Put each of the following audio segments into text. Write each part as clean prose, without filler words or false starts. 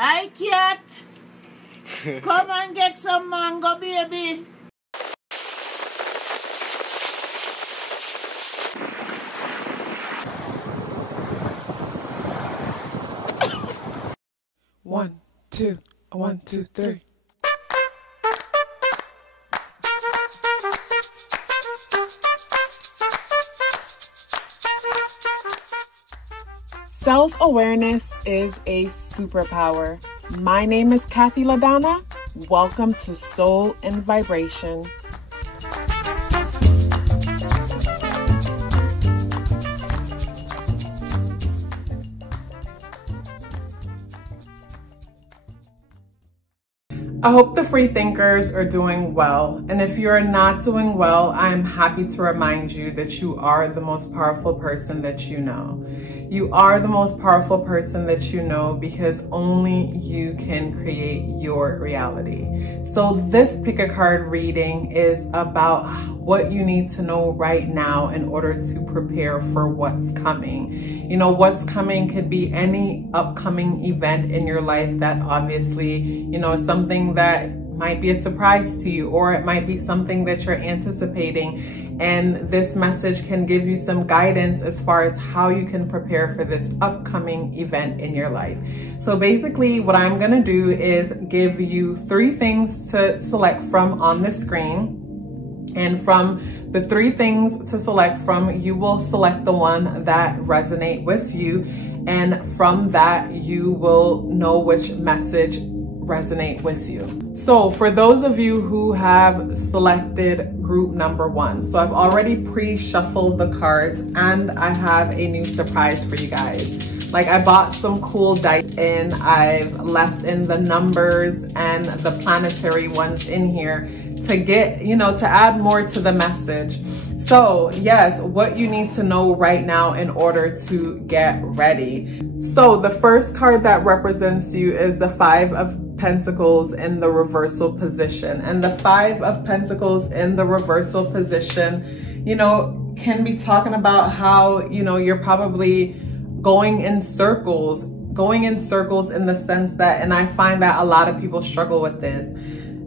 Hi, cat. Come and get some mango, baby. One, two, 1, 2, 3. Self-awareness is a superpower. My name is KathyLaDonna. Welcome to Soul and Vibration. I hope the free thinkers are doing well. And if you're not doing well, I'm happy to remind you that you are the most powerful person that you know. You are the most powerful person that you know because only you can create your reality. So this pick a card reading is about what you need to know right now in order to prepare for what's coming. You know, what's coming could be any upcoming event in your life that obviously, you know, is something that might be a surprise to you, or it might be something that you're anticipating. And this message can give you some guidance as far as how you can prepare for this upcoming event in your life. So basically what I'm gonna do is give you 3 things to select from on the screen. And from the 3 things to select from, you will select the one that resonate with you. And from that, you will know which message resonate with you. So for those of you who have selected group number 1, so I've already pre-shuffled the cards and I have a new surprise for you guys. Like, I bought some cool dice and I've left in the numbers and the planetary ones in here to get, you know, to add more to the message. So yes, what you need to know right now in order to get ready. So the first card that represents you is the 5 of Pentacles in the reversal position. And the 5 of Pentacles in the reversal position, you know, can be talking about how, you know, you're probably going in circles in the sense that, and I find that a lot of people struggle with this,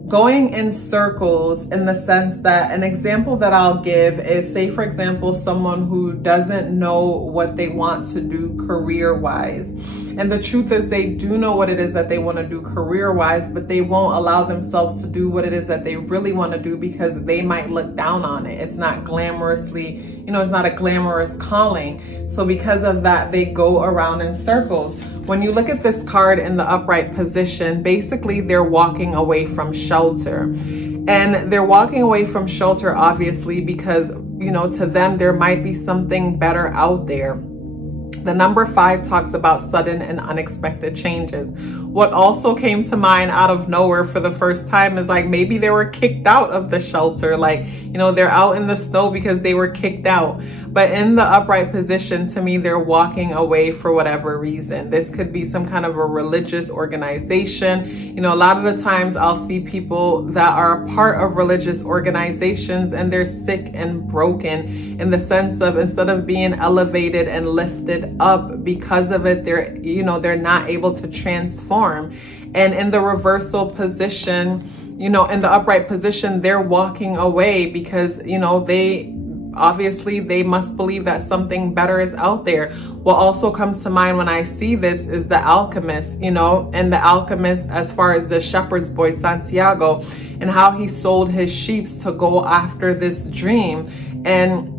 going in circles in the sense that, an example that I'll give is, say for example, someone who doesn't know what they want to do career-wise. And the truth is they do know what it is that they want to do career-wise, but they won't allow themselves to do what it is that they really want to do because they might look down on it. It's not glamorously, you know, it's not a glamorous calling. So because of that, they go around in circles. When you look at this card in the upright position, basically they're walking away from shelter. And they're walking away from shelter, obviously, because, you know, to them, there might be something better out there. The number 5 talks about sudden and unexpected changes. What also came to mind out of nowhere for the first time is like, maybe they were kicked out of the shelter. Like, you know, they're out in the snow because they were kicked out. But in the upright position, to me, they're walking away for whatever reason. This could be some kind of a religious organization. You know, a lot of the times I'll see people that are a part of religious organizations and they're sick and broken in the sense of, instead of being elevated and lifted up because of it, they're, you know, they're not able to transform. And in the reversal position, you know, in the upright position, they're walking away because, you know, obviously they must believe that something better is out there. What also comes to mind when I see this is the alchemist, you know, and the alchemist, as far as the shepherd's boy Santiago, and how he sold his sheep to go after this dream. And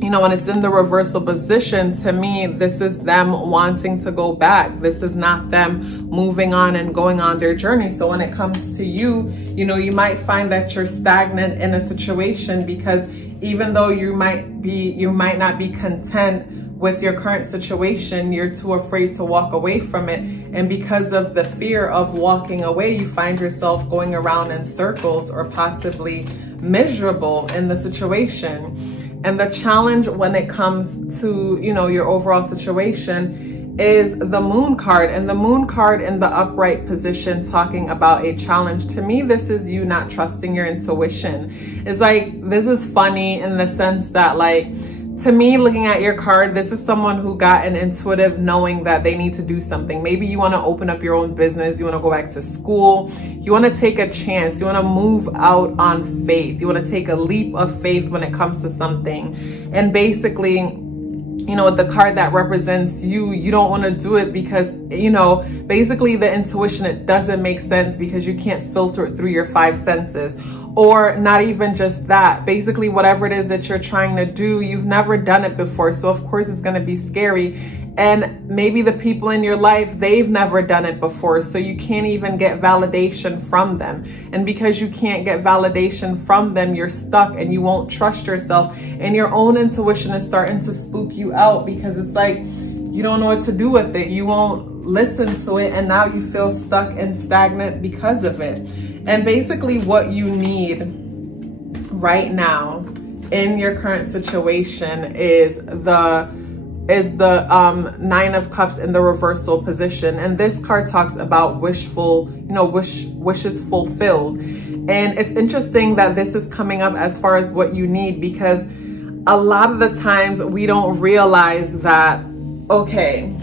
you know, when it's in the reversal position, to me, this is them wanting to go back. This is not them moving on and going on their journey. So when it comes to you, you know, you might find that you're stagnant in a situation because even though you might not be content with your current situation, you're too afraid to walk away from it. And because of the fear of walking away, you find yourself going around in circles or possibly miserable in the situation. And the challenge when it comes to, you know, your overall situation is the moon card. And the moon card in the upright position talking about a challenge. To me, this is you not trusting your intuition. It's like, this is funny in the sense that, like, to me, looking at your card, this is someone who got an intuitive knowing that they need to do something. Maybe you want to open up your own business. You want to go back to school. You want to take a chance. You want to move out on faith. You want to take a leap of faith when it comes to something. And basically, you know, the card that represents you, you don't want to do it because, you know, basically the intuition, it doesn't make sense because you can't filter it through your 5 senses. Or not even just that, basically whatever it is that you're trying to do, you've never done it before. So of course it's going to be scary. And maybe the people in your life, they've never done it before. So you can't even get validation from them. And because you can't get validation from them, you're stuck and you won't trust yourself. And your own intuition is starting to spook you out because it's like, you don't know what to do with it. You won't listen to it. And now you feel stuck and stagnant because of it. And basically what you need right now in your current situation is the 9 of Cups in the reversal position. And this card talks about wishes fulfilled. And it's interesting that this is coming up as far as what you need, because a lot of the times we don't realize that, okay,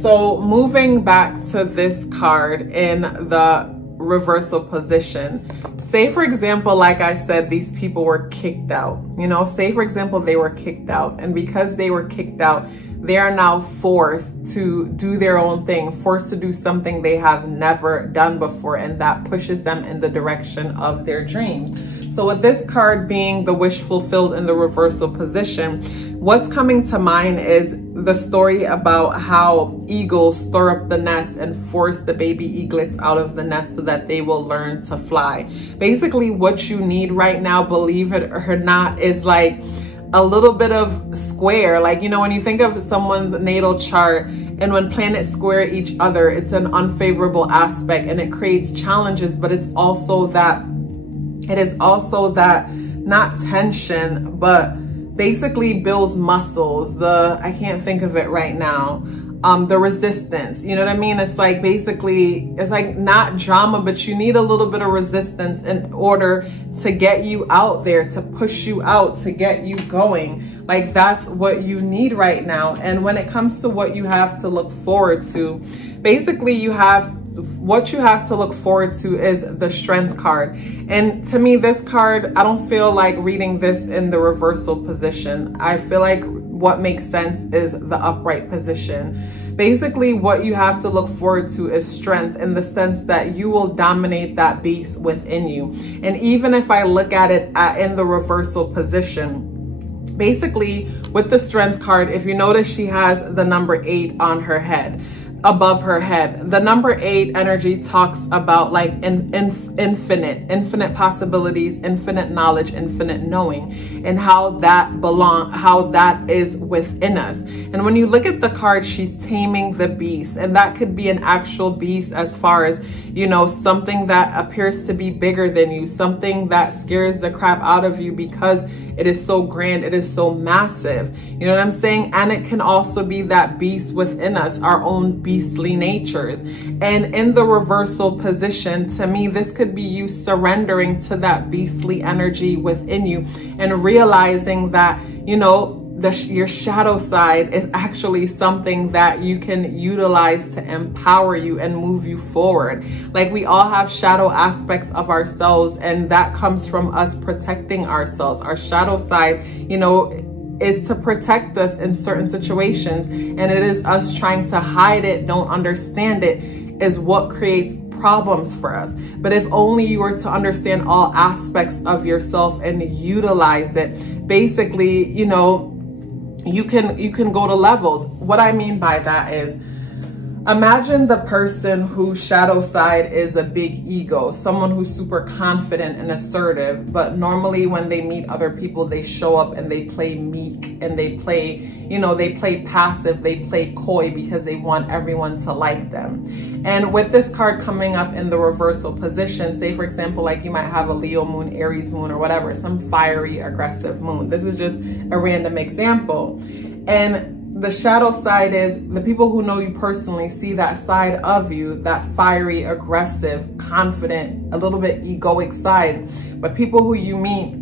so moving back to this card in the reversal position, say for example, like I said, these people were kicked out, you know, say for example, they were kicked out, and because they were kicked out, they are now forced to do their own thing, forced to do something they have never done before, and that pushes them in the direction of their dreams. So with this card being the wish fulfilled in the reversal position, what's coming to mind is the story about how eagles stir up the nest and force the baby eaglets out of the nest so that they will learn to fly. Basically, what you need right now, believe it or not, is like a little bit of square. Like, you know, when you think of someone's natal chart and when planets square each other, it's an unfavorable aspect and it creates challenges, but it's also that, not tension, but basically builds muscles. I can't think of it right now. The resistance, you know what I mean? It's like, basically, it's like not drama, but you need a little bit of resistance in order to get you out there, to push you out, to get you going. Like, that's what you need right now. And when it comes to what you have to look forward to, basically what you have to look forward to is the Strength card. And to me, this card, I don't feel like reading this in the reversal position. I feel like what makes sense is the upright position. Basically, what you have to look forward to is strength, in the sense that you will dominate that beast within you. And even if I look at it in the reversal position, basically with the Strength card, if you notice, she has the number 8 on her head, above her head. The number 8 energy talks about like infinite possibilities, infinite knowledge, infinite knowing, and how that is within us. And when you look at the card, she's taming the beast, and that could be an actual beast, as far as, you know, something that appears to be bigger than you, something that scares the crap out of you because it is so grand, it is so massive. You know what I'm saying? And it can also be that beast within us, our own beastly natures. And in the reversal position, to me, this could be you surrendering to that beastly energy within you and realizing that, you know, your shadow side is actually something that you can utilize to empower you and move you forward. Like, we all have shadow aspects of ourselves, and that comes from us protecting ourselves. Our shadow side, you know, is to protect us in certain situations, and it is us trying to hide it, don't understand it, is what creates problems for us. But if only you were to understand all aspects of yourself and utilize it, basically, you know, you can go to levels. What I mean by that is, imagine the person whose shadow side is a big ego, someone who's super confident and assertive, but normally when they meet other people, they show up and they play meek, and they play, you know, they play passive, they play coy because they want everyone to like them. And with this card coming up in the reversal position, say for example, like you might have a Leo moon, Aries moon, or whatever, some fiery, aggressive moon. This is just a random example. And the shadow side is the people who know you personally see that side of you, that fiery, aggressive, confident, a little bit egoic side. But people who you meet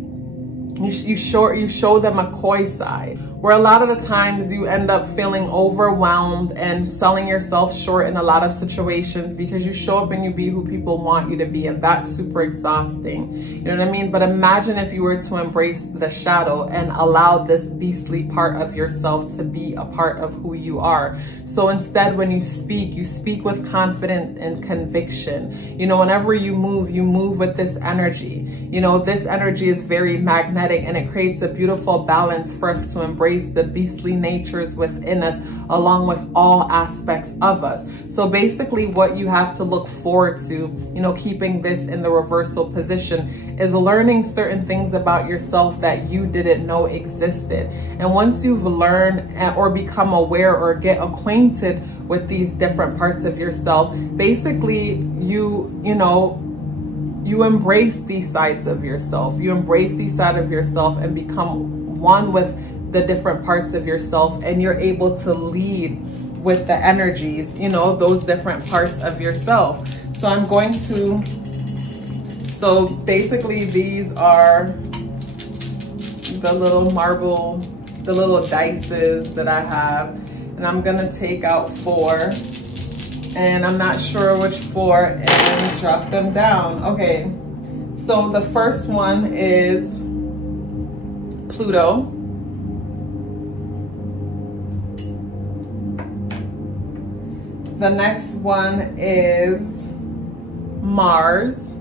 you show them a coy side, where a lot of the times you end up feeling overwhelmed and selling yourself short in a lot of situations because you show up and you be who people want you to be, and that's super exhausting. You know what I mean? But imagine if you were to embrace the shadow and allow this beastly part of yourself to be a part of who you are. So instead, when you speak with confidence and conviction. You know, whenever you move with this energy. You know, this energy is very magnetic, and it creates a beautiful balance for us to embrace the beastly natures within us, along with all aspects of us. So basically what you have to look forward to, you know, keeping this in the reversal position, is learning certain things about yourself that you didn't know existed. And once you've learned or become aware or get acquainted with these different parts of yourself, basically you embrace these sides of yourself. You embrace these sides of yourself and become one with the different parts of yourself, and you're able to lead with the energies, you know, those different parts of yourself. So I'm going to, so basically these are the little the little dices that I have, and I'm gonna take out 4, and I'm not sure which 4, and drop them down. Okay, so the first one is Pluto. The next one is Mars.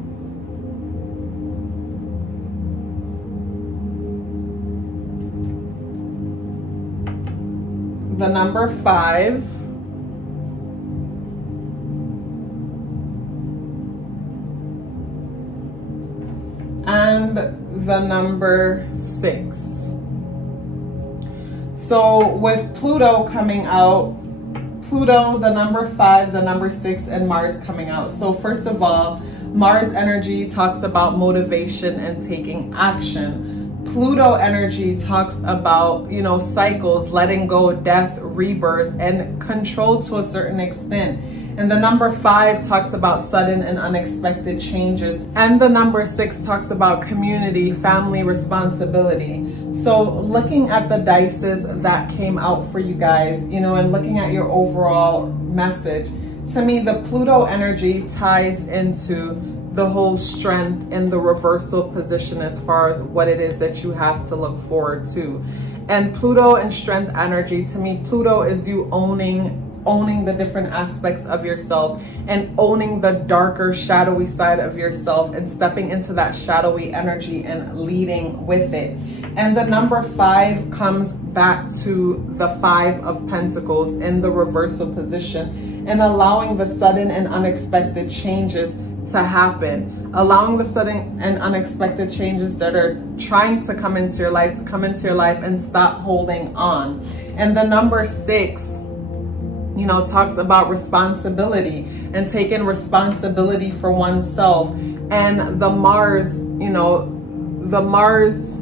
The number 5. And the number 6. So with Pluto coming out, Pluto, the number 5, the number 6, and Mars coming out. So first of all, Mars energy talks about motivation and taking action. Pluto energy talks about, you know, cycles, letting go, death, rebirth, and control to a certain extent. And the number 5 talks about sudden and unexpected changes. And the number 6 talks about community, family, responsibility. So looking at the dices that came out for you guys, you know, and looking at your overall message, to me, the Pluto energy ties into the whole strength in the reversal position as far as what it is that you have to look forward to. And Pluto and strength energy, to me, Pluto is you owning the different aspects of yourself and owning the darker, shadowy side of yourself and stepping into that shadowy energy and leading with it. And the number 5 comes back to the 5 of Pentacles in the reversal position, and allowing the sudden and unexpected changes to happen, allowing the sudden and unexpected changes that are trying to come into your life and stop holding on. And the number 6, you know, talks about responsibility and taking responsibility for oneself. And the Mars, you know, the Mars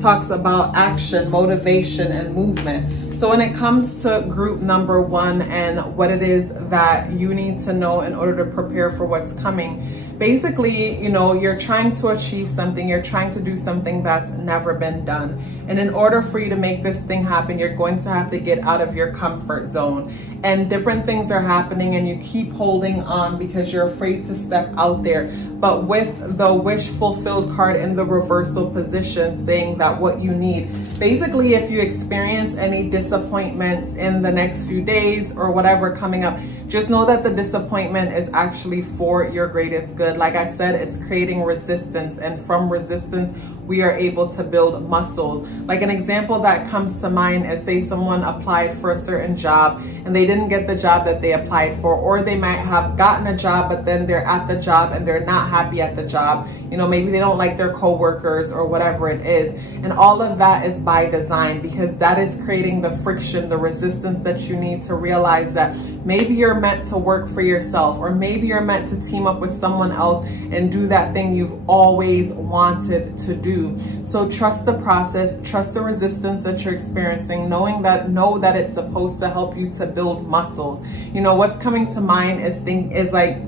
talks about action, motivation, and movement. So when it comes to group number 1 and what it is that you need to know in order to prepare for what's coming, basically, you know, you're trying to achieve something, you're trying to do something that's never been done. And in order for you to make this thing happen, you're going to have to get out of your comfort zone. And different things are happening and you keep holding on because you're afraid to step out there. But with the wish fulfilled card in the reversal position saying that what you need, basically if you experience any disappointments in the next few days or whatever coming up, just know that the disappointment is actually for your greatest good. Like I said, it's creating resistance, and from resistance, we are able to build muscles. Like an example that comes to mind is, say someone applied for a certain job and they didn't get the job that they applied for, or they might have gotten a job, but then they're at the job and they're not happy at the job. You know, maybe they don't like their coworkers or whatever it is. And all of that is by design, because that is creating the friction, the resistance that you need to realize that maybe you're meant to work for yourself, or maybe you're meant to team up with someone else and do that thing you've always wanted to do. So trust the process, trust the resistance that you're experiencing, know that it's supposed to help you to build muscles. You know, what's coming to mind is like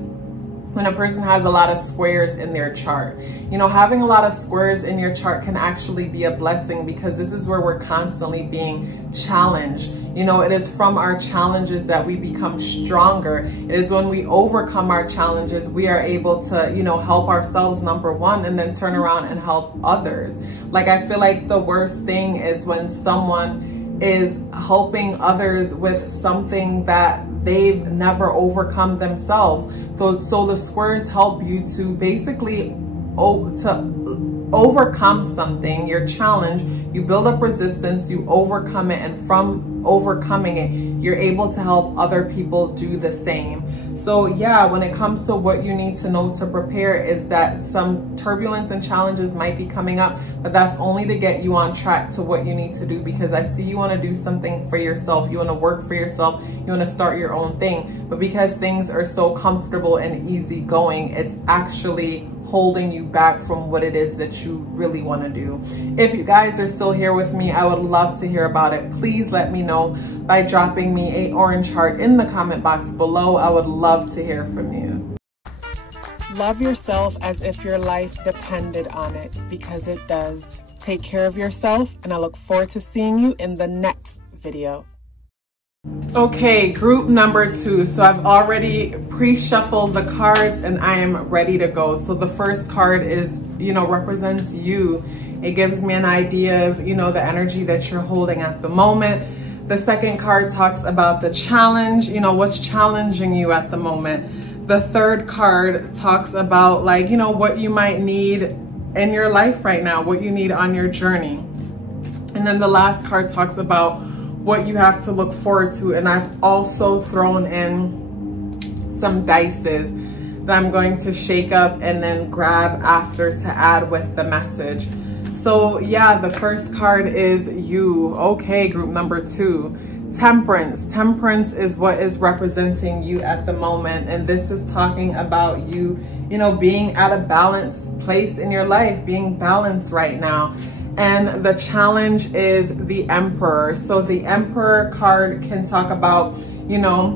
when a person has a lot of squares in their chart. You know, having a lot of squares in your chart can actually be a blessing, because this is where we're constantly being challenged. You know, it is from our challenges that we become stronger. It is when we overcome our challenges, we are able to, you know, help ourselves, number one, and then turn around and help others. Like, I feel like the worst thing is when someone is helping others with something that they've never overcome themselves. So the squares help you to basically overcome something, your challenge. You build up resistance, you overcome it, and from overcoming it, you're able to help other people do the same. So yeah, when it comes to what you need to know to prepare, is that some turbulence and challenges might be coming up, but that's only to get you on track to what you need to do, because I see you want to do something for yourself. You want to work for yourself. You want to start your own thing, but because things are so comfortable and easy going, it's actually holding you back from what it is that you really want to do. If you guys are still here with me, I would love to hear about it. Please let me know by dropping me an orange heart in the comment box below. I would love to hear from you. Love yourself as if your life depended on it, because it does. Take care of yourself, and I look forward to seeing you in the next video. Okay, group number 2. So I've already pre-shuffled the cards and I am ready to go. So the first card is, you know, represents you. It gives me an idea of, you know, the energy that you're holding at the moment. The second card talks about the challenge, you know, what's challenging you at the moment. The third card talks about, like, you know, what you might need in your life right now, what you need on your journey. And then the last card talks about what you have to look forward to. And I've also thrown in some dices that I'm going to shake up and then grab after to add with the message. So yeah, the first card is you. Okay, group number 2, Temperance. Temperance is what is representing you at the moment. And this is talking about you, you know, being at a balanced place in your life, being balanced right now. And the challenge is the Emperor. So the Emperor card can talk about, you know,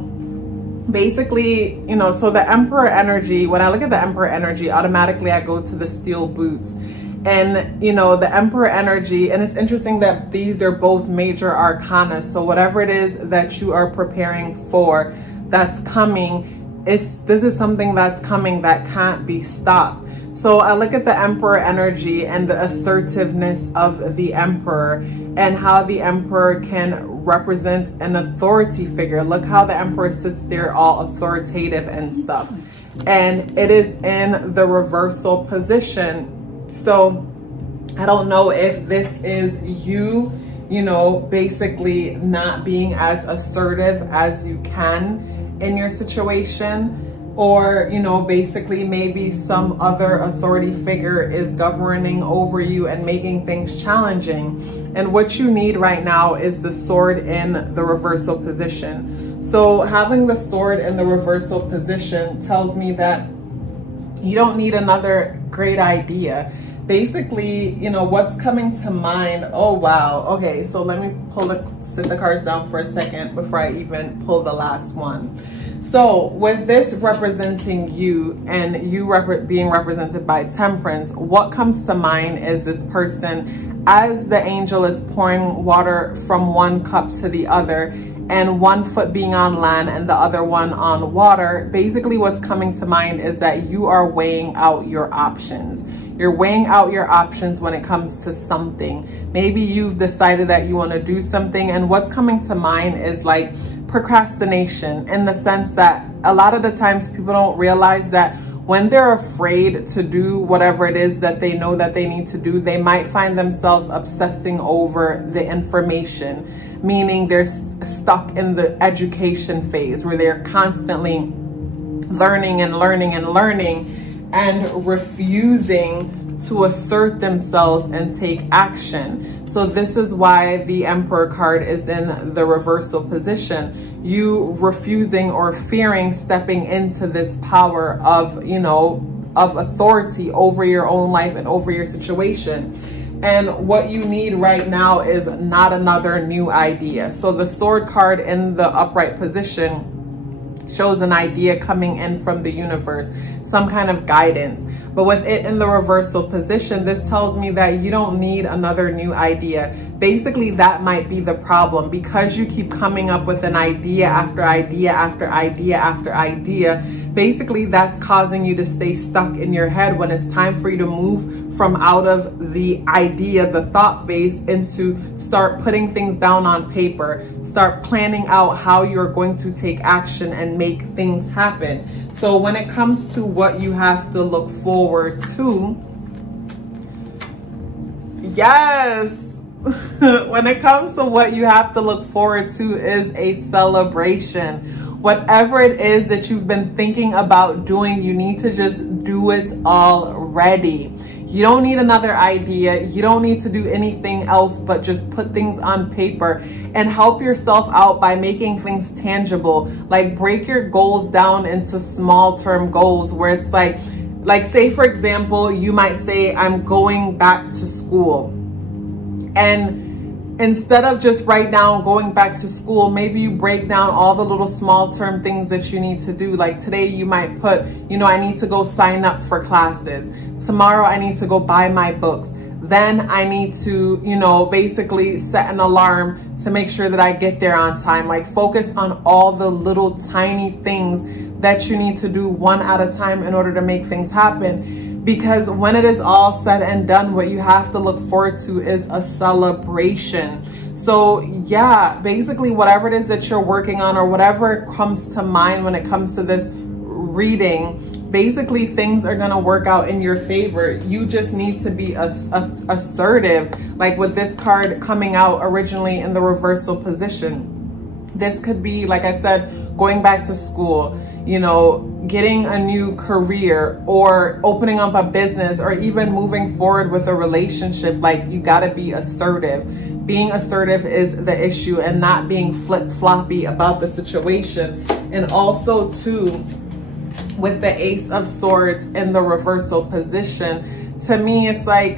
basically, you know, so the Emperor energy, when I look at the Emperor energy, automatically I go to the steel boots. And, you know, the Emperor energy, and it's interesting that these are both major arcana. So whatever it is that you are preparing for that's coming, this is something that's coming that can't be stopped. So I look at the Emperor energy and the assertiveness of the Emperor, and how the Emperor can represent an authority figure. Look how the Emperor sits there all authoritative and stuff. And it is in the reversal position. So I don't know if this is you, you know, basically not being as assertive as you can in your situation. Or, you know, basically maybe some other authority figure is governing over you and making things challenging. And what you need right now is the sword in the reversal position. So having the sword in the reversal position tells me that you don't need another great idea. Basically, you know, what's coming to mind. Oh, wow. Okay, so let me sit the cards down for a second before I even pull the last one. So with this representing you, and you being represented by Temperance, what comes to mind is this person, as the angel is pouring water from one cup to the other, and one foot being on land and the other one on water. Basically what's coming to mind is that you are weighing out your options. You're weighing out your options when it comes to something. Maybe you've decided that you want to do something, and what's coming to mind is like procrastination, in the sense that a lot of the times people don't realize that when they're afraid to do whatever it is that they know that they need to do, they might find themselves obsessing over the information, meaning they're stuck in the education phase where they're constantly learning and learning and learning and refusing to assert themselves and take action. So this is why the Emperor card is in the reversal position. You refusing or fearing stepping into this power of, you know, of authority over your own life and over your situation. And what you need right now is not another new idea. So the sword card in the upright position shows an idea coming in from the universe, some kind of guidance. But with it in the reversal position, this tells me that you don't need another new idea. Basically, that might be the problem, because you keep coming up with an idea after idea after idea after idea. Basically, that's causing you to stay stuck in your head when it's time for you to move from out of the idea, the thought phase, into start putting things down on paper, start planning out how you're going to take action and make things happen. So when it comes to what you have to look forward to, yes, when it comes to what you have to look forward to is a celebration. Whatever it is that you've been thinking about doing, you need to just do it already. You don't need another idea. You don't need to do anything else but just put things on paper and help yourself out by making things tangible. Like, break your goals down into small term goals where it's like say, for example, you might say, I'm going back to school. And instead of just write down going back to school, maybe you break down all the little small term things that you need to do. Like today you might put, you know, I need to go sign up for classes. Tomorrow I need to go buy my books. Then I need to, you know, basically set an alarm to make sure that I get there on time. Like, focus on all the little tiny things that you need to do one at a time in order to make things happen. Because when it is all said and done, what you have to look forward to is a celebration. So yeah, basically whatever it is that you're working on or whatever comes to mind when it comes to this reading, basically things are going to work out in your favor. You just need to be assertive. Like with this card coming out originally in the reversal position, this could be, like I said, going back to school, you know, getting a new career or opening up a business or even moving forward with a relationship. Like, you got to be assertive. Being assertive is the issue, and not being flip-floppy about the situation. And also too, with the Ace of Swords in the reversal position, to me, it's like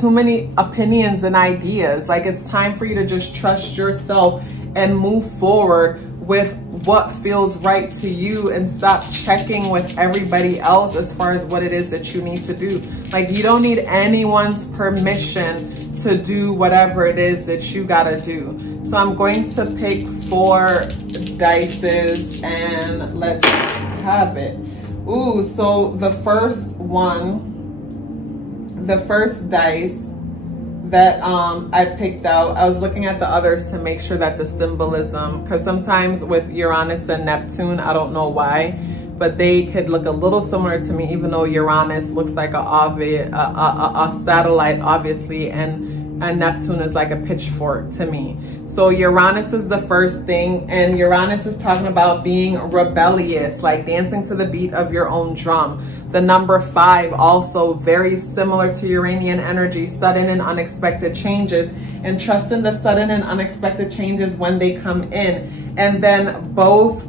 too many opinions and ideas. Like, it's time for you to just trust yourself and move forward with what feels right to you, and stop checking with everybody else as far as what it is that you need to do. Like, you don't need anyone's permission to do whatever it is that you gotta do. So I'm going to pick 4 dices and let's have it. Ooh, so the first dice that I picked out, I was looking at the others to make sure that the symbolism, because sometimes with Uranus and Neptune, I don't know why, but they could look a little similar to me, even though Uranus looks like a satellite, obviously, and Neptune is like a pitchfork to me. So Uranus is the first thing, and Uranus is talking about being rebellious, like dancing to the beat of your own drum. The number 5, also very similar to Uranian energy, sudden and unexpected changes, and trust in the sudden and unexpected changes when they come in. And then both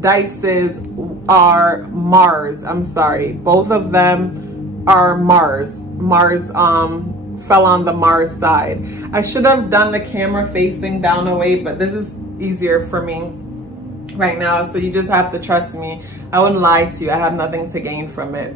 dices are Mars. I'm sorry, both of them are Mars. Fell on the Mars side. I should have done the camera facing down away, but this is easier for me right now, so you just have to trust me. I wouldn't lie to you. I have nothing to gain from it.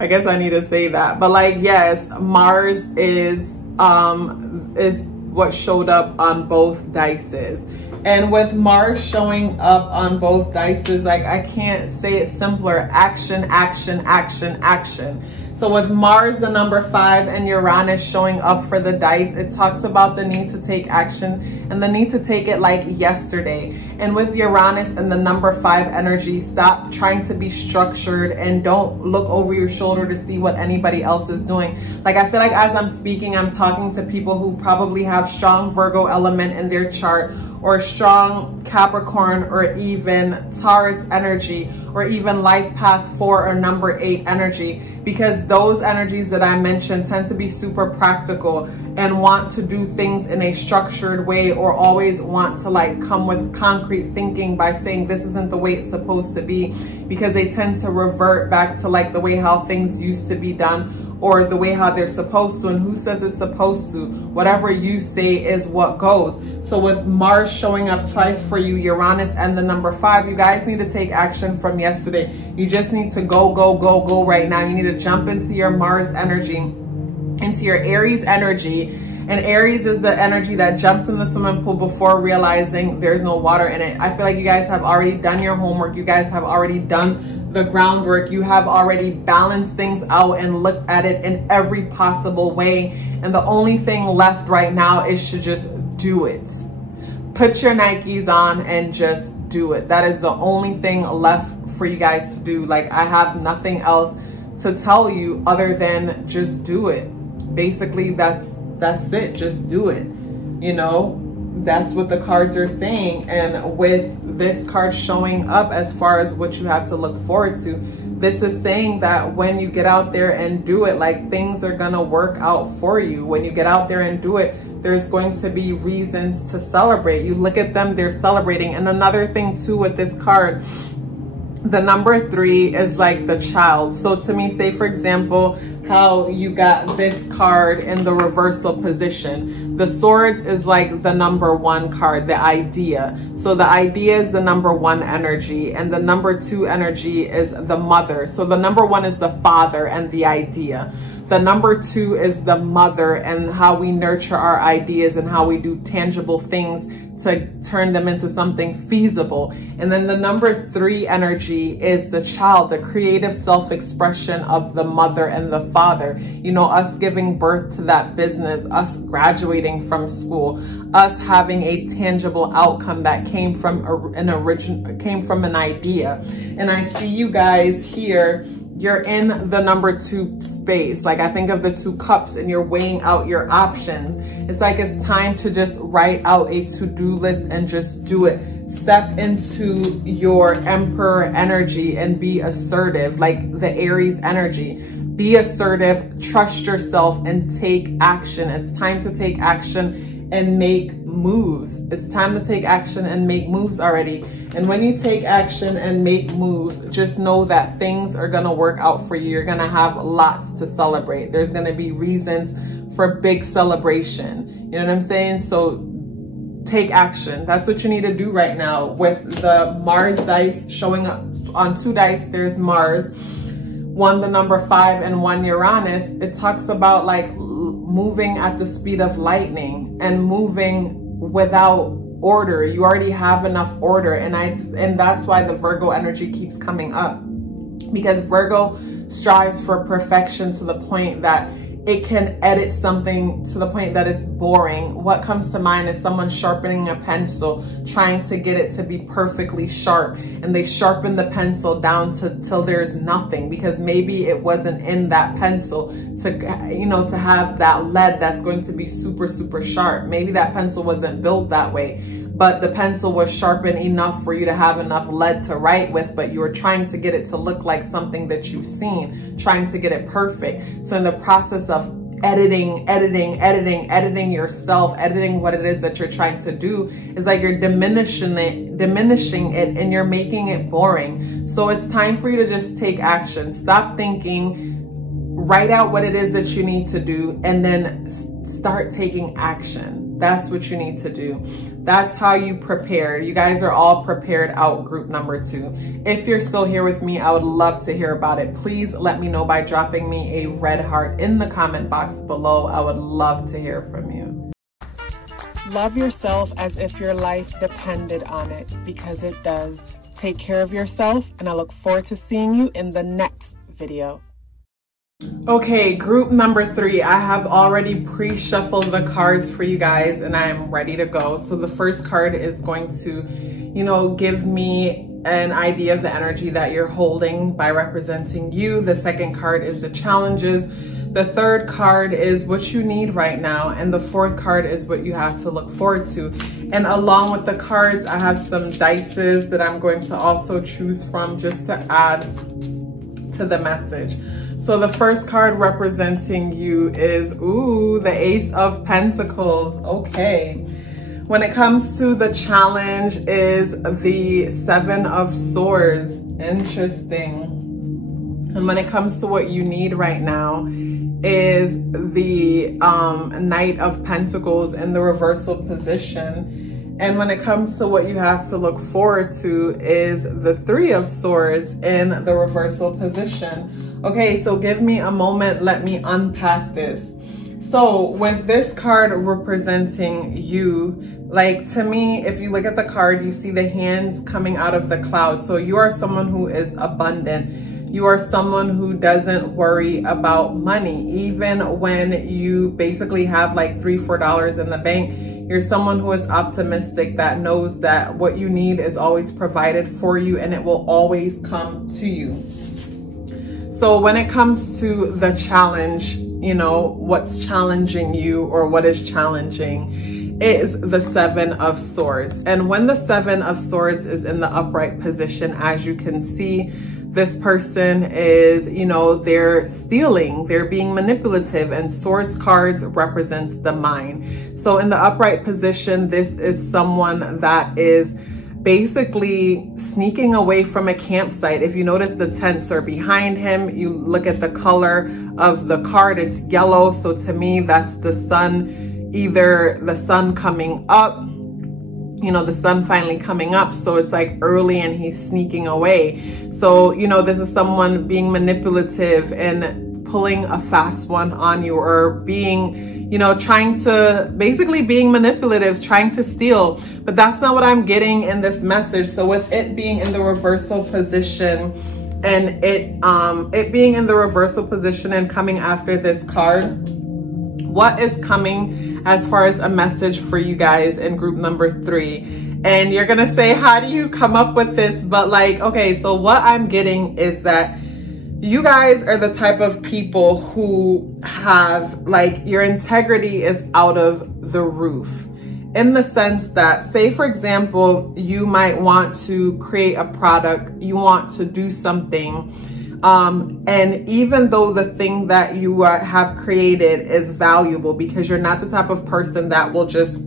I guess I need to say that. But like, yes, Mars is what showed up on both dices. And with Mars showing up on both dices, like, I can't say it simpler. Action, action, action, action. So with Mars, the number 5, and Uranus showing up for the dice, it talks about the need to take action and the need to take it like yesterday. And with Uranus and the number 5 energy, stop trying to be structured and don't look over your shoulder to see what anybody else is doing. Like, I feel like as I'm speaking, I'm talking to people who probably have strong Virgo element in their chart, or strong Capricorn, or even Taurus energy, or even life path 4 or number 8 energy, because those energies that I mentioned tend to be super practical and want to do things in a structured way, or always want to like come with concrete thinking by saying this isn't the way it's supposed to be, because they tend to revert back to like the way how things used to be done, or the way how they're supposed to. And who says it's supposed to? Whatever you say is what goes. So with Mars showing up twice for you, Uranus and the number 5, you guys need to take action from yesterday. You just need to go, go, go, go right now. You need to jump into your Mars energy, into your Aries energy. And Aries is the energy that jumps in the swimming pool before realizing there's no water in it. I feel like you guys have already done your homework. You guys have already done the groundwork. You have already balanced things out and looked at it in every possible way. And the only thing left right now is to just do it. Put your Nikes on and just do it. That is the only thing left for you guys to do. Like, I have nothing else to tell you other than just do it. Basically, that's it. Just do it. You know, that's what the cards are saying. And with this card showing up as far as what you have to look forward to, this is saying that when you get out there and do it, like, things are gonna work out for you. When you get out there and do it, there's going to be reasons to celebrate. You look at them, they're celebrating. And another thing too with this card, the number 3 is like the child. So to me, say for example, how you got this card in the reversal position. The swords is like the number 1 card, the idea. So the idea is the number 1 energy, and the number 2 energy is the mother. So the number 1 is the father and the idea. The number 2 is the mother and how we nurture our ideas and how we do tangible things to turn them into something feasible. And then the number 3 energy is the child, the creative self-expression of the mother and the father. You know, us giving birth to that business, us graduating from school, us having a tangible outcome that came from an idea. And I see you guys here, you're in the number 2 space. Like, I think of the 2 cups and you're weighing out your options. It's like it's time to just write out a to-do list and just do it. Step into your Emperor energy and be assertive, like the Aries energy. Be assertive, trust yourself, and take action. It's time to take action and make moves. It's time to take action and make moves already. And when you take action and make moves, just know that things are gonna work out for you. You're gonna have lots to celebrate. There's gonna be reasons for big celebration. You know what I'm saying? So take action. That's what you need to do right now. With the Mars dice showing up on 2 dice, there's Mars, 1 the number 5 and 1 Uranus. It talks about like moving at the speed of lightning and moving without order. You already have enough order. And that's why the Virgo energy keeps coming up, because Virgo strives for perfection to the point that it can edit something to the point that it's boring. What comes to mind is someone sharpening a pencil, trying to get it to be perfectly sharp, and they sharpen the pencil down till there's nothing, because maybe it wasn't in that pencil to, you know, to have that lead that's going to be super, super sharp. Maybe that pencil wasn't built that way, but the pencil was sharpened enough for you to have enough lead to write with, but you were trying to get it to look like something that you've seen, trying to get it perfect. So in the process of editing yourself, editing what it is that you're trying to do, is like you're diminishing it and you're making it boring. So it's time for you to just take action. Stop thinking, write out what it is that you need to do, and then start taking action. That's what you need to do. That's how you prepare. You guys are all prepared out, group number 2. If you're still here with me, I would love to hear about it. Please let me know by dropping me a red heart in the comment box below. I would love to hear from you. Love yourself as if your life depended on it, because it does. Take care of yourself, and I look forward to seeing you in the next video. Okay, group number 3, I have already pre-shuffled the cards for you guys and I am ready to go. So the first card is going to, you know, give me an idea of the energy that you're holding by representing you. The second card is the challenges. The third card is what you need right now. And the fourth card is what you have to look forward to. And along with the cards, I have some dices that I'm going to also choose from just to add to the message. So the first card representing you is, ooh, the Ace of Pentacles. Okay. When it comes to the challenge is the 7 of Swords. Interesting. And when it comes to what you need right now is the Knight of Pentacles in the reversal position. And when it comes to what you have to look forward to is the Three of Swords in the reversal position. Okay, so give me a moment. Let me unpack this. So with this card representing you, like to me, if you look at the card, you see the hands coming out of the clouds. So you are someone who is abundant. You are someone who doesn't worry about money. Even when you basically have like $3, $4 in the bank, you're someone who is optimistic, that knows that what you need is always provided for you and it will always come to you. So when it comes to the challenge, you know, what's challenging you or what is challenging is the Seven of Swords. And when the Seven of Swords is in the upright position, as you can see, this person is, you know, they're stealing, they're being manipulative, and Swords cards represents the mind. So in the upright position, this is someone that is basically sneaking away from a campsite. If you notice, the tents are behind him. You look at the color of the card, it's yellow. So to me, that's the sun, either the sun coming up, you know, the sun finally coming up. So it's like early and he's sneaking away. So, you know, this is someone being manipulative and pulling a fast one on you, or being, you know, trying to basically being manipulative, trying to steal. But that's not what I'm getting in this message. So with it being in the reversal position and it being in the reversal position and coming after this card, what is coming as far as a message for you guys in group number 3? And you're gonna say, how do you come up with this? But like, okay, so what I'm getting is that you guys are the type of people who have, like, your integrity is out of the roof, in the sense that, say for example, you might want to create a product, you want to do something, and even though the thing that you have created is valuable, because you're not the type of person that will just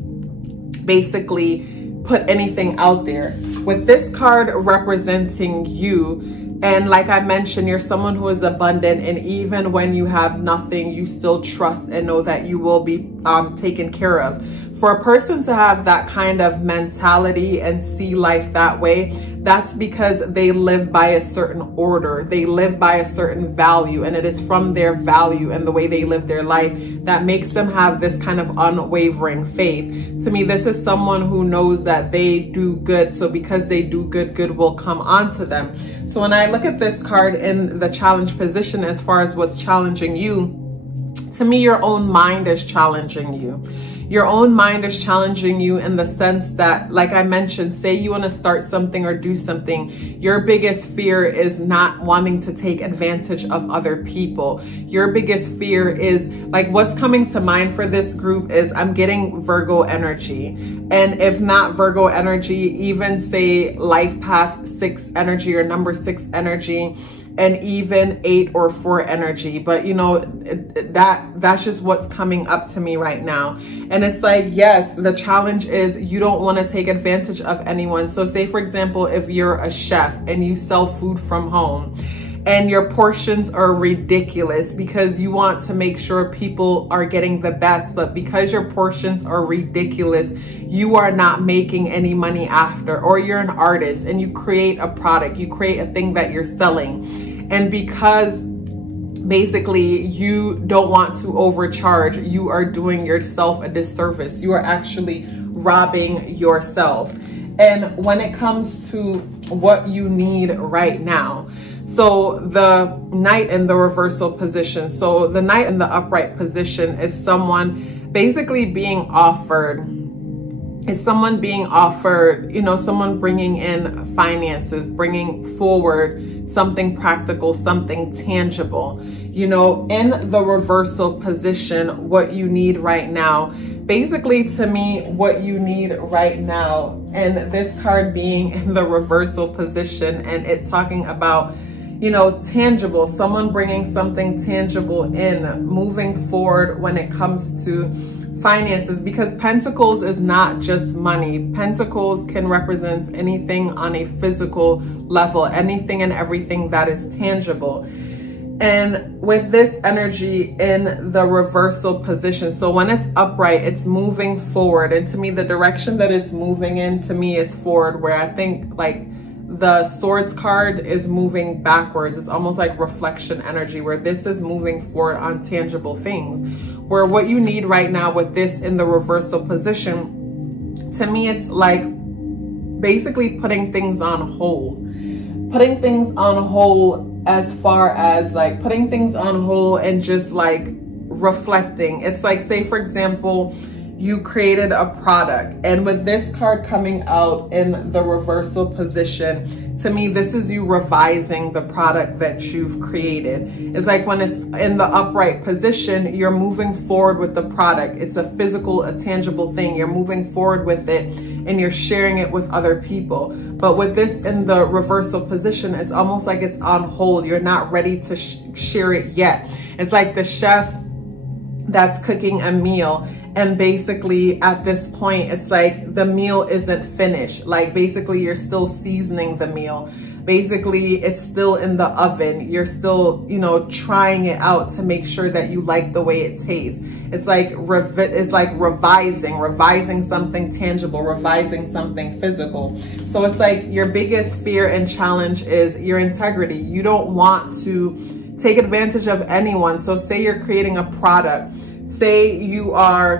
basically put anything out there. With this card representing you, and like I mentioned, you're someone who is abundant, and even when you have nothing, you still trust and know that you will be taken care of. For a person to have that kind of mentality and see life that way, that's because they live by a certain order. They live by a certain value, and it is from their value and the way they live their life that makes them have this kind of unwavering faith. To me, this is someone who knows that they do good. So because they do good, good will come onto them. So when I look at this card in the challenge position, as far as what's challenging you, to me, your own mind is challenging you. Your own mind is challenging you in the sense that, like I mentioned, say you want to start something or do something, your biggest fear is not wanting to take advantage of other people. Your biggest fear is, like, what's coming to mind for this group is, I'm getting Virgo energy. And if not Virgo energy, even say life path 6 energy or number 6 energy, and even 8 or 4 energy. But you know, that's just what's coming up to me right now. And it's like, yes, the challenge is you don't want to take advantage of anyone. So say for example, if you're a chef and you sell food from home, and your portions are ridiculous because you want to make sure people are getting the best, but because your portions are ridiculous, you are not making any money after. Or you're an artist and you create a product, you create a thing that you're selling, and because basically you don't want to overcharge, you are doing yourself a disservice. You are actually robbing yourself. And when it comes to what you need right now, so the Knight in the reversal position, so the Knight in the upright position is someone basically being offered, you know, someone bringing in finances, bringing forward something practical, something tangible. You know, in the reversal position, what you need right now, basically to me, what you need right now, and this card being in the reversal position, and it's talking about, you know, tangible, someone bringing something tangible in, moving forward when it comes to finances, because Pentacles is not just money. Pentacles can represent anything on a physical level, anything and everything that is tangible. And with this energy in the reversal position, so when it's upright, it's moving forward. And to me, the direction that it's moving in, to me, is forward, where I think like the swords card is moving backwards. It's almost like reflection energy, where this is moving forward on tangible things. Where what you need right now with this in the reversal position, to me, it's like basically putting things on hold. Putting things on hold, as far as like putting things on hold and just like reflecting. It's like, say for example, you created a product, and with this card coming out in the reversal position, to me, this is you revising the product that you've created. It's like when it's in the upright position, you're moving forward with the product. It's a physical, a tangible thing. You're moving forward with it and you're sharing it with other people. But with this in the reversal position, it's almost like it's on hold. You're not ready to share it yet. It's like the chef that's cooking a meal, and basically at this point, it's like the meal isn't finished. Like basically you're still seasoning the meal. Basically it's still in the oven. You're still, you know, trying it out to make sure that you like the way it tastes. It's like revising something tangible, revising something physical. So it's like your biggest fear and challenge is your integrity. You don't want to take advantage of anyone. So say you're creating a product. Say you're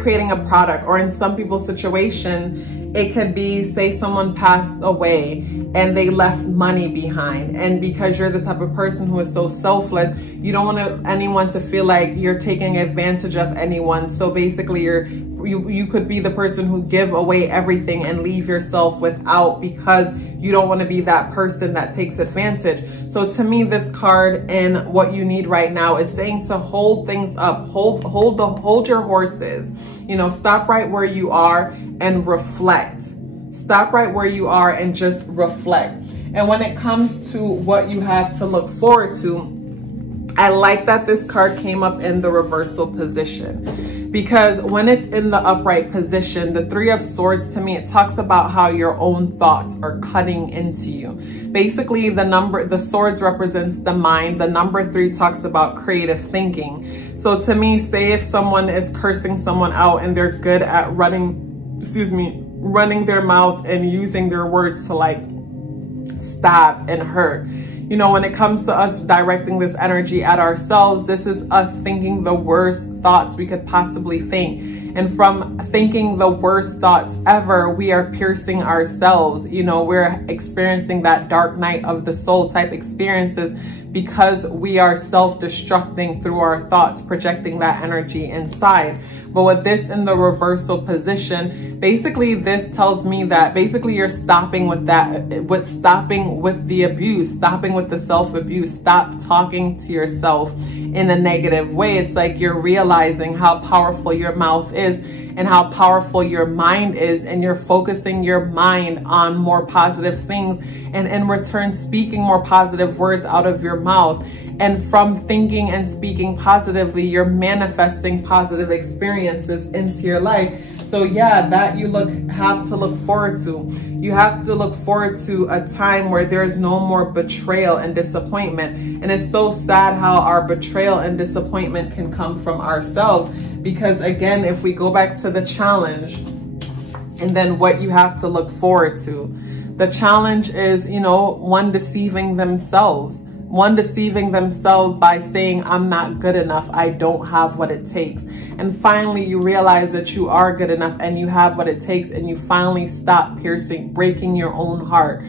creating a product, or in some people's situation, it could be, say someone passed away and they left money behind. And because you're the type of person who is so selfless, you don't want anyone to feel like you're taking advantage of anyone. So basically you could be the person who give away everything and leave yourself without, because you don't want to be that person that takes advantage. So to me, this card and what you need right now is saying to hold things up, hold your horses, you know, stop right where you are and reflect. Stop right where you are and just reflect. And when it comes to what you have to look forward to, I like that this card came up in the reversal position, because when it's in the upright position, the Three of Swords, to me, it talks about how your own thoughts are cutting into you. Basically, the swords represents the mind. The number 3 talks about creative thinking. So to me, say if someone is cursing someone out and they're good at running their mouth and using their words to like stab and hurt. You know, when it comes to us directing this energy at ourselves, this is us thinking the worst thoughts we could possibly think. And from thinking the worst thoughts ever, we are piercing ourselves. You know, we're experiencing that dark night of the soul type experiences, because we are self-destructing through our thoughts, projecting that energy inside. But with this in the reversal position, basically this tells me that basically you're stopping with that, stopping with the abuse, stopping with the self-abuse. Stop talking to yourself in a negative way. It's like you're realizing how powerful your mouth is and how powerful your mind is, and you're focusing your mind on more positive things, and in return speaking more positive words out of your mouth. And from thinking and speaking positively, you're manifesting positive experiences into your life. So yeah, that you have to look forward to. You have to look forward to a time where there's no more betrayal and disappointment. And it's so sad how our betrayal and disappointment can come from ourselves. Because again, if we go back to the challenge and then what you have to look forward to, the challenge is, you know, one deceiving themselves by saying, I'm not good enough. I don't have what it takes. And finally, you realize that you are good enough and you have what it takes. And you finally stop breaking your own heart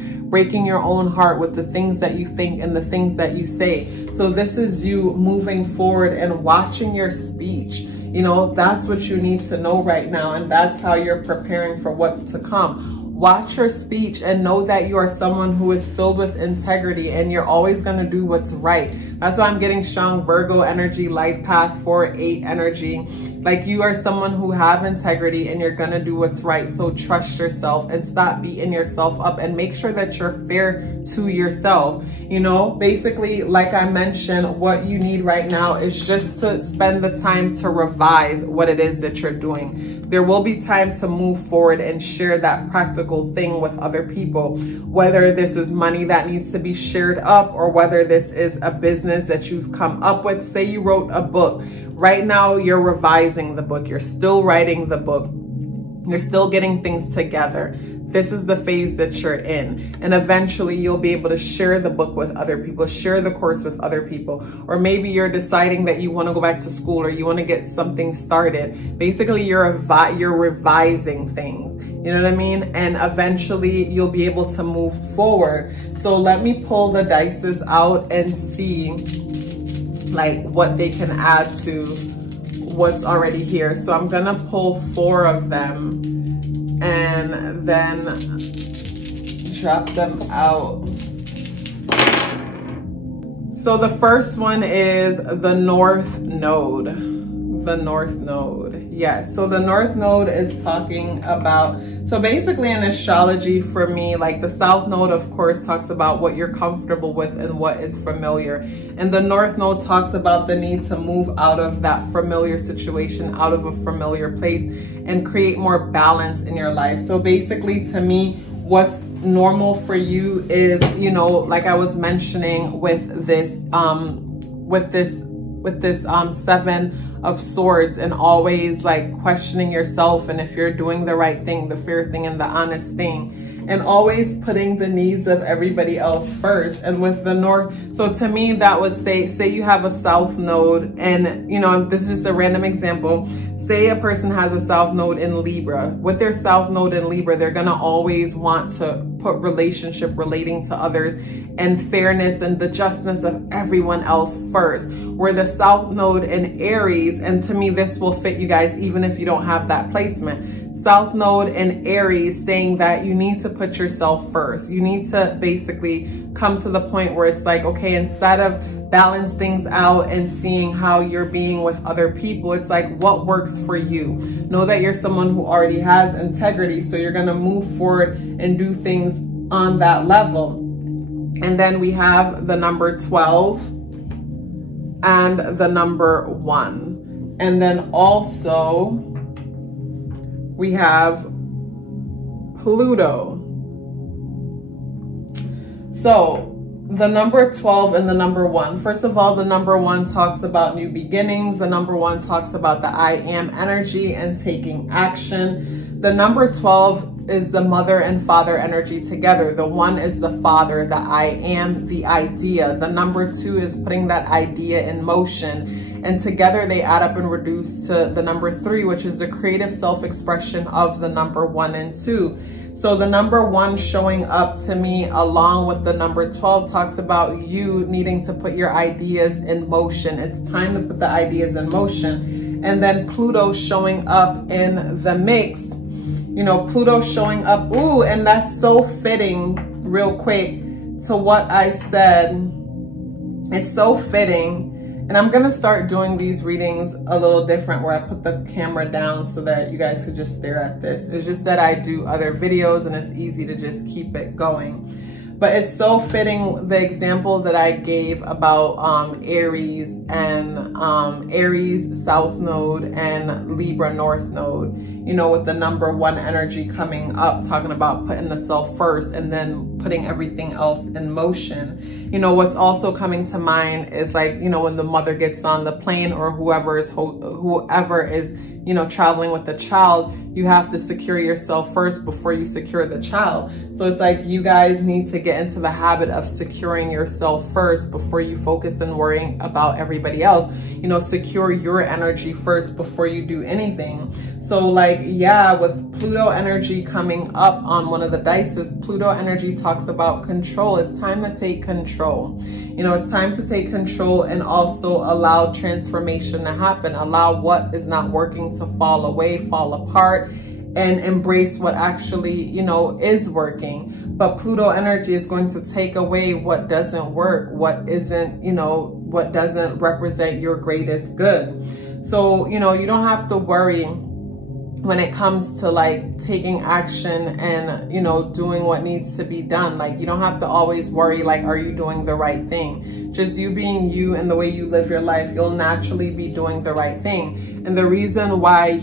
with the things that you think and the things that you say. So this is you moving forward and watching your speech. You know, that's what you need to know right now. And that's how you're preparing for what's to come. Watch your speech and know that you are someone who is filled with integrity, and you're always going to do what's right. That's why I'm getting strong Virgo energy, life path 4-8 energy. Like, you are someone who have integrity and you're gonna do what's right. So trust yourself and stop beating yourself up, and make sure that you're fair to yourself. You know, basically, like I mentioned, what you need right now is just to spend the time to revise what it is that you're doing. There will be time to move forward and share that practical thing with other people, whether this is money that needs to be shared up or whether this is a business that you've come up with. Say you wrote a book. Right now, you're revising the book. You're still writing the book. You're still getting things together. This is the phase that you're in. And eventually you'll be able to share the book with other people, share the course with other people. Or maybe you're deciding that you want to go back to school or you want to get something started. Basically, you're revising things. You know what I mean? And eventually you'll be able to move forward. So let me pull the dices out and see like what they can add to what's already here. So I'm gonna pull 4 of them and then drop them out. So the first one is the North Node. The North Node. Yes. So the North Node is talking about, so basically in astrology for me, like the South Node, of course, talks about what you're comfortable with and what is familiar. And the North Node talks about the need to move out of that familiar situation, out of a familiar place, and create more balance in your life. So basically, to me, what's normal for you is, you know, like I was mentioning with this 7 of Swords, and always like questioning yourself and if you're doing the right thing, the fair thing, and the honest thing, and always putting the needs of everybody else first. And with the North, so to me that would say you have a South Node, and you know, this is just a random example. Say a person has a South Node in Libra. With their South Node in Libra, they're gonna always want to put relating to others and fairness and the justness of everyone else first. Where the South Node in Aries, and to me this will fit you guys even if you don't have that placement. South Node in Aries saying that you need to put yourself first. You need to basically come to the point where it's like, okay, instead of balance things out and seeing how you're being with other people, it's like, what works for you? Know that you're someone who already has integrity, so you're gonna move forward and do things on that level. And then we have the number 12 and the number 1. And then also we have Pluto. So the number 12 and the number 1. First of all, the number 1 talks about new beginnings. The number 1 talks about the I am energy and taking action. The number 12 is the mother and father energy together. The 1 is the father, the I am, the idea. The number 2 is putting that idea in motion. And together they add up and reduce to the number 3, which is the creative self-expression of the number 1 and 2. So the number 1 showing up to me along with the number 12 talks about you needing to put your ideas in motion. It's time to put the ideas in motion. And then Pluto showing up in the mix. You know, Pluto showing up. Ooh, and that's so fitting real quick to what I said. It's so fitting. And I'm going to start doing these readings a little different, where I put the camera down so that you guys could just stare at this. It's just that I do other videos and it's easy to just keep it going. But it's so fitting, the example that I gave about Aries and Aries South Node and Libra North Node, you know, with the number 1 energy coming up, talking about putting the self first and then putting everything else in motion. You know, what's also coming to mind is like, you know, when the mother gets on the plane or whoever is, you know, traveling with the child, you have to secure yourself first before you secure the child. So it's like you guys need to get into the habit of securing yourself first before you focus and worrying about everybody else. You know, secure your energy first before you do anything. So like, yeah, with Pluto energy coming up on one of the dices, Pluto energy talks about control. It's time to take control. You know, it's time to take control and also allow transformation to happen. Allow what is not working to fall away, fall apart, and embrace what actually, you know, is working. But Pluto energy is going to take away what doesn't work, what isn't, you know, what doesn't represent your greatest good. So, you know, you don't have to worry when it comes to like taking action and, you know, doing what needs to be done. Like, you don't have to always worry, like, are you doing the right thing? Just you being you and the way you live your life, you'll naturally be doing the right thing. And the reason why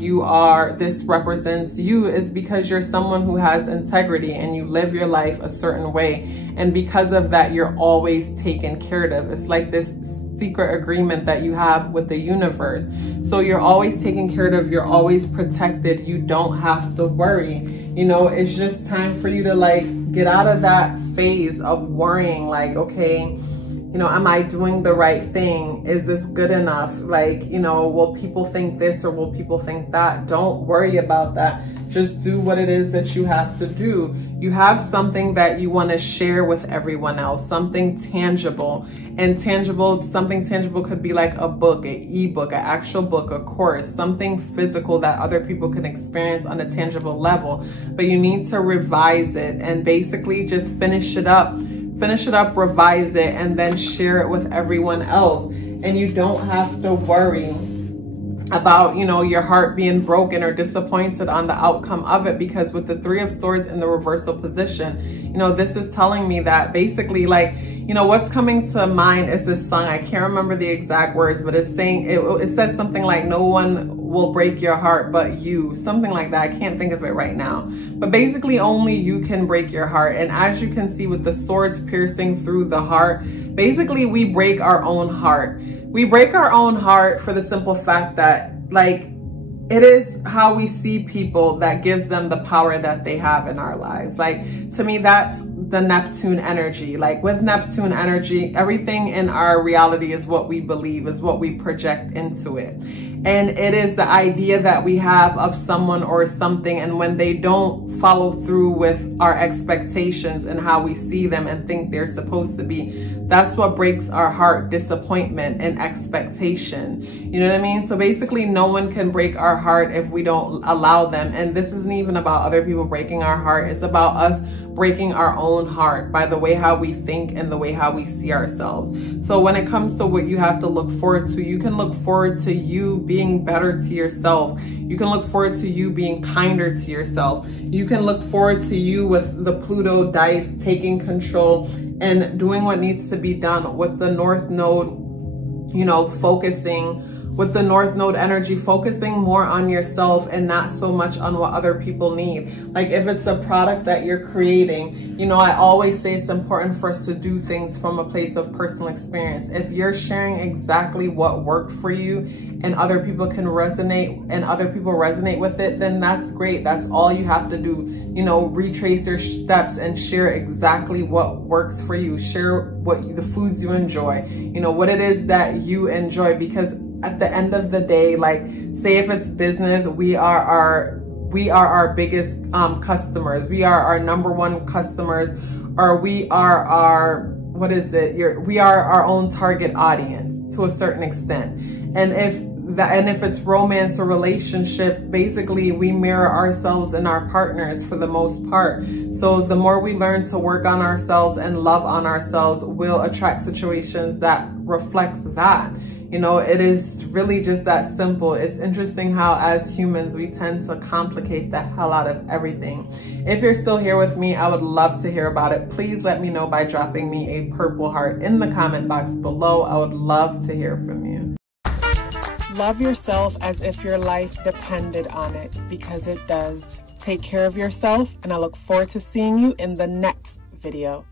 this represents you is because you're someone who has integrity and you live your life a certain way. And because of that, you're always taken care of. It's like this secret agreement that you have with the universe. So you're always taken care of, you're always protected, you don't have to worry. You know, it's just time for you to like get out of that phase of worrying, like, okay, you know, am I doing the right thing? Is this good enough? Like, you know, will people think this or will people think that? Don't worry about that. Just do what it is that you have to do. You have something that you want to share with everyone else, something tangible. And something tangible could be like a book, an ebook, an actual book, a course, something physical that other people can experience on a tangible level. But you need to revise it and basically just finish it up, revise it, and then share it with everyone else. And you don't have to worry about, you know, your heart being broken or disappointed on the outcome of it, because with the Three of Swords in the reversal position, you know, this is telling me that basically, like, you know, what's coming to mind is this song. I can't remember the exact words, but it's saying, it says something like, no one will break your heart but you, something like that. I can't think of it right now, but basically only you can break your heart. And as you can see with the swords piercing through the heart, basically we break our own heart. We break our own heart for the simple fact that, like, it is how we see people that gives them the power that they have in our lives. Like, to me, that's the Neptune energy. Like, with Neptune energy, everything in our reality is what we believe, is what we project into it. And it is the idea that we have of someone or something, and when they don't follow through with our expectations and how we see them and think they're supposed to be, that's what breaks our heart, disappointment and expectation. You know what I mean? So basically, no one can break our heart if we don't allow them. And this isn't even about other people breaking our heart. It's about us breaking our own heart by the way how we think and the way how we see ourselves. So when it comes to what you have to look forward to, you can look forward to you being better to yourself. You can look forward to you being kinder to yourself. You can look forward to you with the Pluto dice taking control and doing what needs to be done with the North Node, you know, focusing with the North Node energy, focusing more on yourself and not so much on what other people need. Like, if it's a product that you're creating, you know, I always say it's important for us to do things from a place of personal experience. If you're sharing exactly what worked for you and other people can resonate and other people resonate with it, then that's great. That's all you have to do. You know, retrace your steps and share exactly what works for you. Share the foods you enjoy, you know, what it is that you enjoy, because at the end of the day, like, say if it's business, we are our biggest customers. We are our #1 customers, or we are our, we are our own target audience to a certain extent. And if it's romance or relationship, basically we mirror ourselves and our partners for the most part. So the more we learn to work on ourselves and love on ourselves, we'll attract situations that reflects that. You know, it is really just that simple. It's interesting how as humans, we tend to complicate the hell out of everything. If you're still here with me, I would love to hear about it. Please let me know by dropping me a purple heart in the comment box below. I would love to hear from you. Love yourself as if your life depended on it, because it does. Take care of yourself, and I look forward to seeing you in the next video.